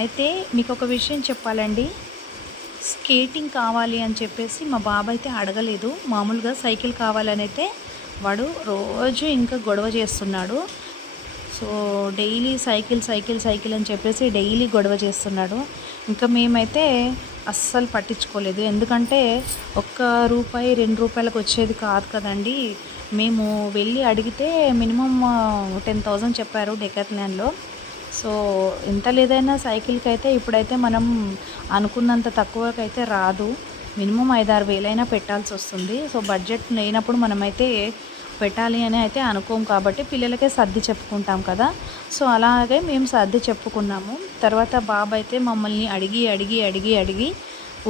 అయితే మీకొక విషయం చెప్పాలండి. స్కేటింగ్ కావాలి అని చెప్పేసి మా బాబు అయితే అడగలేదు. మామూలుగా సైకిల్ కావాలనైతే వాడు రోజు ఇంకా గొడవ చేస్తున్నాడు. So daily cycle cycle cycle అని చెప్పేసి డైలీ గొడవ చేస్తున్నాడు. ఇంకా మేమైతే అస్సలు పట్టించుకోలేదు. ఎందుకంటే ఒక్క రూపాయి ₹2కి వచ్చేది కాదు కదండి. మేము వెళ్ళి అడిగితే మినిమమ్ 10,000 చెప్పారు డెకాథ్లాన్‌లో. సో ఎంత లేదైనా సైకిల్కి అయితే ఇప్పుడైతే మనం అనుకున్నంత తక్కువకైతే రాదు. మినిమం 5-6 వేలైనా పెట్టాల్సి వస్తుంది. సో బడ్జెట్ లేనప్పుడు మనమైతే పెట్టాలి అని అయితే అనుకోము కాబట్టి పిల్లలకే సర్ది చెప్పుకుంటాం కదా. సో అలాగే మేము సర్ది చెప్పుకున్నాము. తర్వాత బాబు అయితే మమ్మల్ని అడిగి అడిగి అడిగి అడిగి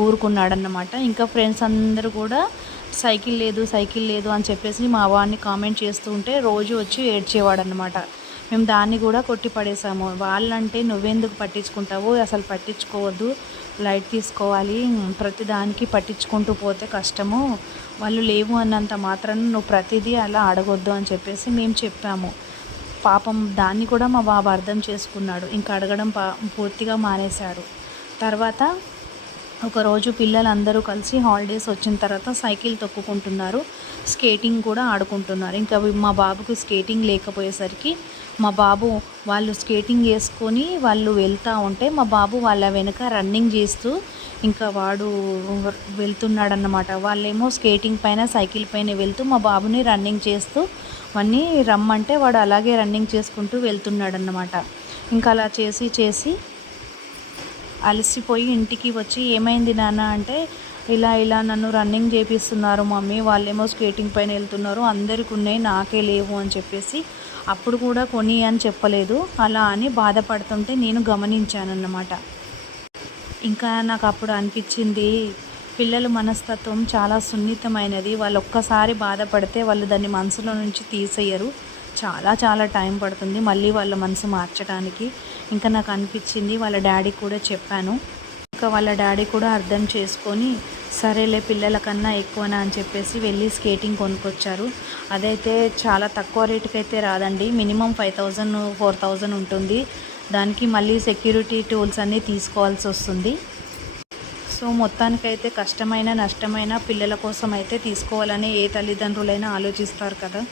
ఊరుకున్నాడన్నమాట. ఇంకా ఫ్రెండ్స్ అందరూ కూడా సైకిల్ లేదు సైకిల్ లేదు అని చెప్పేసి మా వాడిని కామెంట్ చేస్తూ ఉంటే రోజు వచ్చి ఏడ్చేవాడన్నమాట. మేము దాన్ని కూడా కొట్టి పడేసాము. వాళ్ళంటే నువ్వెందుకు పట్టించుకుంటావు, అసలు పట్టించుకోవద్దు, లైట్ తీసుకోవాలి, ప్రతిదానికి పట్టించుకుంటూ పోతే కష్టము, వాళ్ళు లేవు అన్నంత మాత్రాన నువ్వు ప్రతిదీ అలా అడగొద్దు అని చెప్పేసి మేము చెప్పాము. పాపం దాన్ని కూడా మా బాబు అర్థం చేసుకున్నాడు. ఇంకా అడగడం పూర్తిగా మానేశాడు. తర్వాత ఒకరోజు పిల్లలందరూ కలిసి హాలిడేస్ వచ్చిన తర్వాత సైకిల్ తొక్కుకుంటున్నారు, స్కేటింగ్ కూడా ఆడుకుంటున్నారు. ఇంకా మా బాబుకి స్కేటింగ్ లేకపోయేసరికి మా బాబు వాళ్ళు స్కేటింగ్ వేసుకొని వాళ్ళు వెళ్తూ ఉంటే మా బాబు వాళ్ళ వెనుక రన్నింగ్ చేస్తూ ఇంకా వాడు వెళ్తున్నాడన్నమాట. వాళ్ళేమో స్కేటింగ్ పైన సైకిల్ పైన వెళ్తూ మా బాబుని రన్నింగ్ చేస్తూ వాడిని రమ్మంటే వాడు అలాగే రన్నింగ్ చేసుకుంటూ వెళ్తున్నాడన్నమాట. ఇంకా అలా చేసి చేసి అలసిపోయి ఇంటికి వచ్చి ఏమైంది నాన్న అంటే, ఇలా ఇలా నన్ను రన్నింగ్ చేపిస్తున్నారు మమ్మీ, వాళ్ళేమో స్కేటింగ్ పైన వెళ్తున్నారు, అందరికి ఉన్నాయి నాకే లేవు అని చెప్పేసి అప్పుడు కూడా కొని అని చెప్పలేదు. అలా అని బాధపడుతుంటే నేను గమనించానన్నమాట. ఇంకా నాకు అప్పుడు అనిపించింది, పిల్లల మనస్తత్వం చాలా సున్నితమైనది. వాళ్ళు ఒక్కసారి బాధపడితే వాళ్ళు దాన్ని మనసులో నుంచి తీసేయరు. చాలా చాలా టైం పడుతుంది మళ్ళీ వాళ్ళ మనసు మార్చడానికి. ఇంకా నాకు అనిపించింది, వాళ్ళ డాడీకి కూడా చెప్పాను. ఇంకా వాళ్ళ డాడీ కూడా అర్థం చేసుకొని సరేలే పిల్లల కన్నా ఎక్కువనా అని చెప్పేసి వెళ్ళి స్కేటింగ్ కొనుక్కొచ్చారు. అదైతే చాలా తక్కువ రేటుకి అయితే రాదండి. మినిమం 5,000 4,000 ఉంటుంది. దానికి మళ్ళీ సెక్యూరిటీ టూల్స్ అన్నీ తీసుకోవాల్సి వస్తుంది. సో మొత్తానికైతే కష్టమైన నష్టమైన పిల్లల కోసం అయితే తీసుకోవాలని ఏ తల్లిదండ్రులైనా ఆలోచిస్తారు కదా.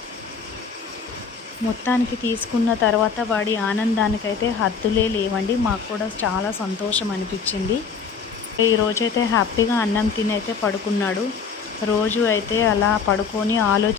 మొత్తానికి తీసుకున్న తర్వాత వాడి ఆనందానికైతే హద్దులే లేవండి. మాకు కూడా చాలా సంతోషం అనిపించింది. ఈరోజైతే హ్యాపీగా అన్నం తిని అయితే పడుకున్నాడు. రోజు అయితే అలా పడుకొని